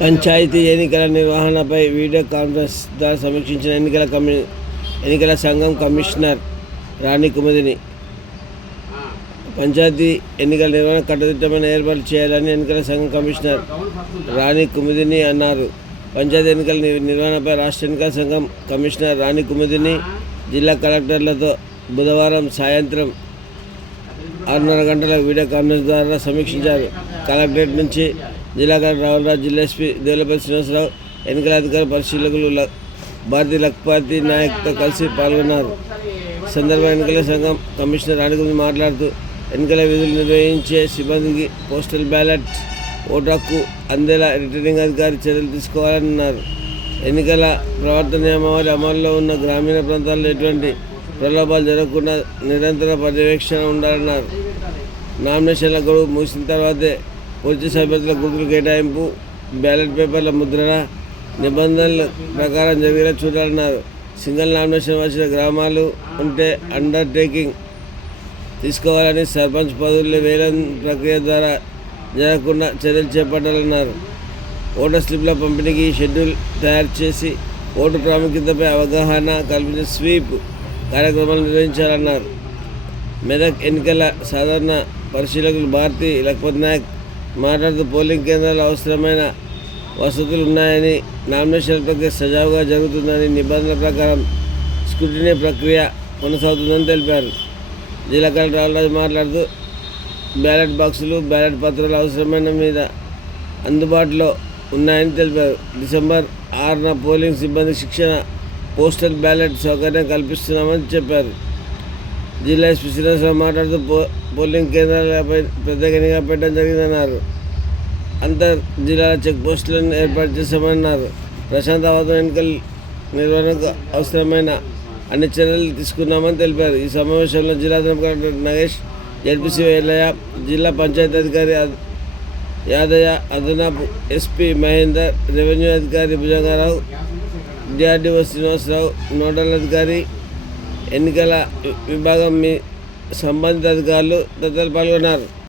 పంచాయతీ ఎన్నికల నిర్వహణపై video conference ద్వారా సమీక్షించిన ఎన్నికల కమి ఎన్నికల సంఘం కమిషనర్ రాణి కుముదిని. పంచాయతీ ఎన్నికల నిర్వహణ కట్టుదిట్టమైన ఏర్పాటు చేయాలని ఎన్నికల సంఘం కమిషనర్ రాణి కుముదిని అన్నారు. పంచాయతీ ఎన్నికల నిర్వహణపై రాష్ట్ర ఎన్నికల సంఘం కమిషనర్ రాణి కుముదిని జిల్లా కలెక్టర్లతో బుధవారం సాయంత్రం ఆరున్నర గంటల వీడియో కాన్ఫరెన్స్ ద్వారా సమీక్షించారు. కలెక్టరేట్ నుంచి జిల్లా కలెక్టర్ రావులరాజు జిల్లా ఎస్పీ దేవులపల్లి శ్రీనివాసరావు ఎన్నికల అధికార పరిశీలకులు ల- భారతీ లక్పాతి నాయక్తో కలిసి పాల్గొన్నారు. సందర్భ సందర్భంగా ఎన్నికల సంఘం కమిషనర్ రాణిగుంది మాట్లాడుతూ ఎన్నికల విధులు నిర్వహించే సిబ్బందికి పోస్టల్ బ్యాలెట్ ఓటు హక్కు అందేలా రిటర్నింగ్ అధికారి చర్యలు తీసుకోవాలని అన్నారు ఎన్నికల ప్రవర్తన నియమావళి అమల్లో ఉన్న గ్రామీణ ప్రాంతాల్లో ఎటువంటి ప్రలోభాలు జరగకుండా నిరంతర పర్యవేక్షణ ఉండాలన్నారు. నామినేషన్ల గడువు ముగిసిన తర్వాతే పోలీసు అభ్యర్థుల గుర్తుల కేటాయింపు బ్యాలెట్ పేపర్ల ముద్రణ నిబంధనల ప్రకారం జరిగేలా చూడాలన్నారు సింగిల్ నామినేషన్ వచ్చిన గ్రామాలు ఉంటే అండర్టేకింగ్ తీసుకోవాలని సర్పంచ్ పదవులు వేలం ప్రక్రియ ద్వారా జరగకుండా చర్యలు చేపట్టాలన్నారు. ఓటర్ స్లిప్ల పంపిణీకి షెడ్యూల్ తయారు చేసి ఓటు ప్రాముఖ్యతపై అవగాహన కల్పించే స్వీప్ కార్యక్రమాలు నిర్వహించాలన్నారు. మెదక్ ఎన్నికల సాధారణ పరిశీలకులు భారతి లక్పత్ నాయక్ మాట్లాడుతూ పోలింగ్ కేంద్రాలు అవసరమైన వసతులు ఉన్నాయని నామినేషన్ ప్రక్రియ సజావుగా జరుగుతుందని నిబంధనల ప్రకారం స్క్రూటినీ ప్రక్రియ కొనసాగుతుందని తెలిపారు. జిల్లా కలెక్టర్ రామరాజు మాట్లాడుతూ బ్యాలెట్ బాక్సులు బ్యాలెట్ పత్రాలు అవసరమైన మీద అందుబాటులో ఉన్నాయని తెలిపారు. డిసెంబర్ ఆరున పోలింగ్ సిబ్బంది శిక్షణ పోస్టల్ బ్యాలెట్ సౌకర్యం కల్పిస్తున్నామని చెప్పారు. జిల్లా ఎస్పీ శ్రీనివాసరావు మాట్లాడుతూ పో పోలింగ్ కేంద్రాలపై ప్రత్యేక నిఘా పెట్టడం జరిగిందన్నారు. అంతర్ జిల్లాల చెక్ పోస్టులను ఏర్పాటు చేశామన్నారు. ప్రశాంతవాదం ఎన్నికల నిర్వహణకు అవసరమైన అన్ని చర్యలు తీసుకున్నామని తెలిపారు. ఈ సమావేశంలో జిల్లా కలెక్టర్ నగేష్ జడ్పీసీ ఎల్లయ్య జిల్లా పంచాయతీ అధికారి యాదయ్య అదనపు ఎస్పీ మహేందర్ రెవెన్యూ అధికారి భుజంగారావు డిఆర్డీఓ శ్రీనివాసరావు నోడల్ అధికారి ఎన్నికల వి- విభాగం మీ సంబంధిత అధికారులు తదితరులు పాల్గొన్నారు.